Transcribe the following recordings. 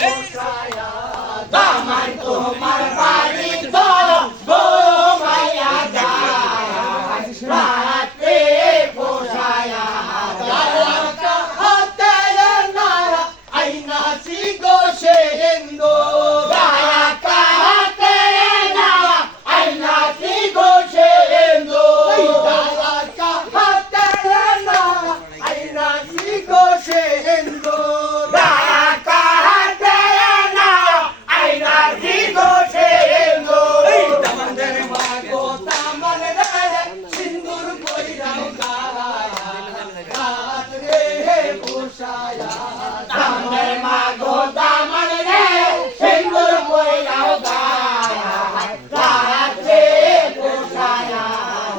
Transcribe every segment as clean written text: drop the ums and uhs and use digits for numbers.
পোষায়া দামান তোমার বাড়ি তো গো মাইয়া যায় রাতে পোষায়া দালাকা হাতে না আইনা সিগো সেন্দো দালাকা হাতে না আইনা সিগো সেন্দো দালাকা হাতে না আইনা সিগো সেন্দো দালাকা হাতে না আইনা সিগো সেন্দো তোমাদের মাগো তামান রে সিন্দুর কইরাও গায়া রাত রে পোষায়া তোমাদের মাগো তামান রে সিন্দুর কইরাও গায়া রাত রে পোষায়া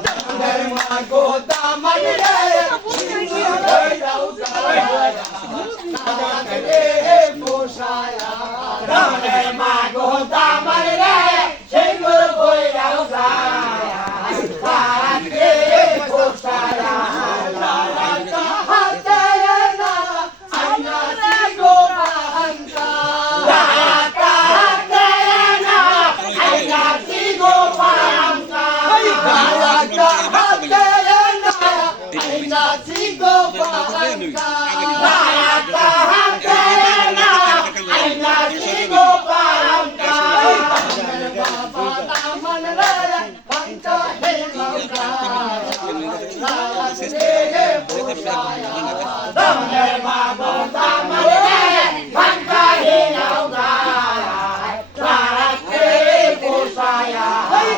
তোমাদের মাগো তামান রে সিন্দুর কইরাও গায়া রাত রে পোষায়া তোমাদের মাগো তামান রে সিন্দুর কইরাও গায়া রাত রে পোষায়া লালাকা হাতে না আইনা সিগো পাহান্তা লালাকা হাতে না আইনা সিগো পাহান্তা লালাকা হাতে না আইনা সিগো পাহান্তা লালাকা হাতে না আইনা সিগো পাহান্তা বাবা তামান রে পান্তা হে লঙ্কা তোমাদের বাবা তামান রে পান্তা হে লঙ্কা রাতে পোষায়া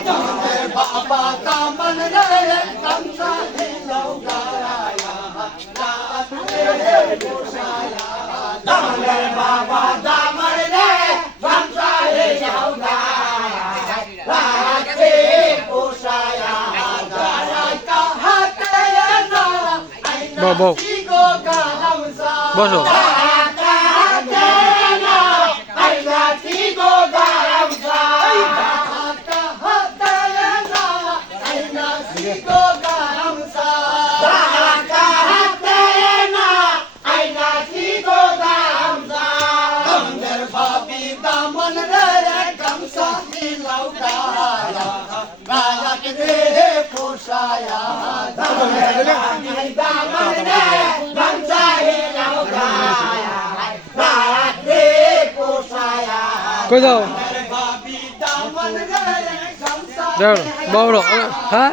তোমাদের বাবা তামান রে পান্তা হে লঙ্কা রাতে পোষায়া তোমাদের বাবা তামান রে পান্তা হে লঙ্কা রাতে পোষায়া দালাকা হাতে না আইনা বউ সিগো গামসা বসো। দালাকা হাতে না আইনা সিগো গামসা দালাকা হাতে না আইনা সিগো গামসা দালাকা হাতে না আইনা সিগো গামসা তোমাদের ভাবি দামন রে গামসা হিলাও গায়া রাত রে পোষায়া তোমাদের ভাবি দামন রে গামসা হিলাও গায়া রাত রে পোষায়া কই যাও তোমাদের ভাবি দামন রে গামসা যাও বড় হ্যাঁ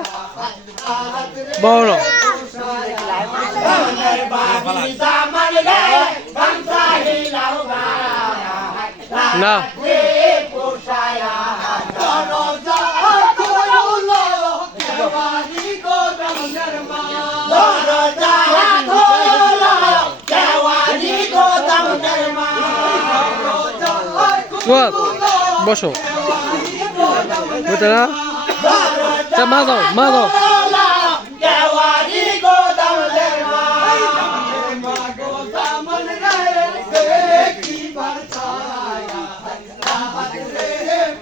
বড় তোমাদের ভাবি দামন রে গামসা হিলাও গায়া না রে পোষায়া দরজা খোলো কেওয়ারি গো দামনের মা দরজা খোলো কেওয়ারি গো দামনের মা দরজা সুয়াদ বসো বুঝতে না তা মা যাও কেওয়ারি গো দামনের মা গো দামন রে দেখি বারছায়া রাত রে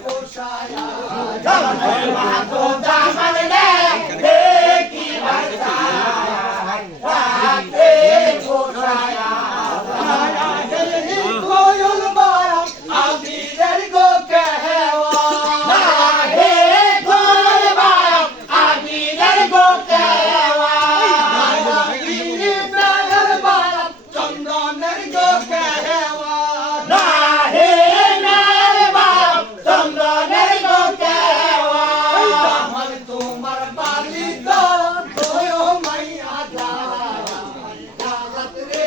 পোষায়া দামনের মা গো দামন রে দেখি বারছায়া রাত রে পোষায়া কোয়ল বারা আবিরের গো কেওয়া হে কোয়ল বারা আবিরের গো কেওয়া আবিরের বারা চন্দনের গো কেওয়া না হে নার বারা চন্দনের গো কেওয়া আমার তোমার বালি তো তোয় মাইয়া যায় রাত রে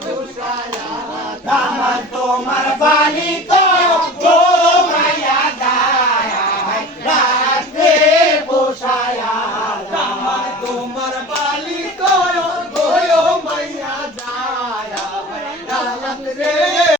পোষায়া আমার তোমার বালি তো